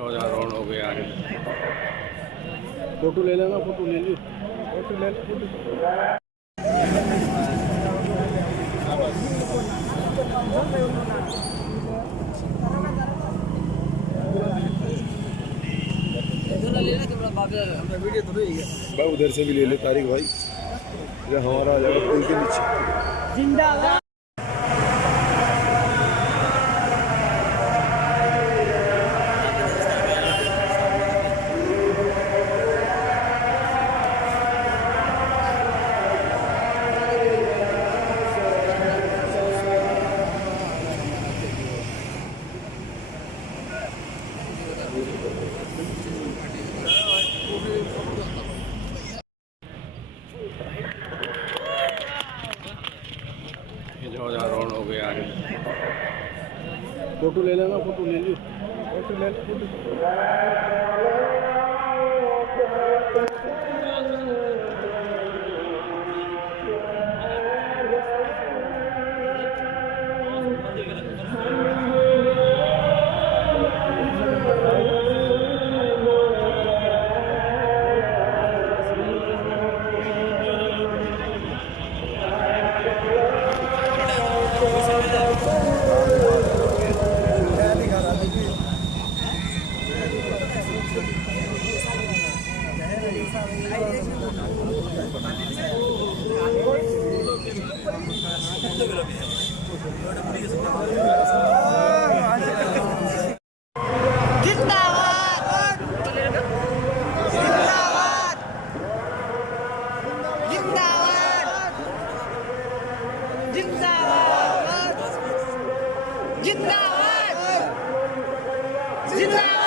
ध्वजारोहण हो गया है। फोटो ले लेना, फोटो ले ली, फोटो ले ली। भाई उधर से भी ले ले तारिक भाई, ये हमारा आ जाएगा पुल के नीचे। जिंदाबाद। ध्वजारोहण हो गया है। फोटो ले लेना, फोटो ले ली, फोटो ले ली। जिंदाबाद जिंदाबाद जिंदाबाद।